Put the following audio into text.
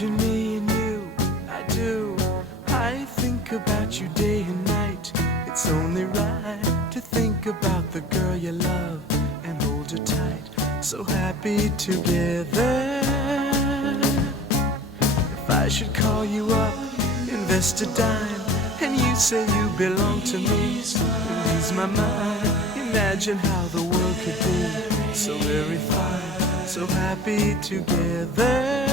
Imagine me and you, I do. I think about you day and night. It's only right to think about the girl you love and hold her tight. So happy together. If I should call you up, invest a dime, and you say you belong to me, lose my mind. Imagine how the world could be so very fine, so happy together.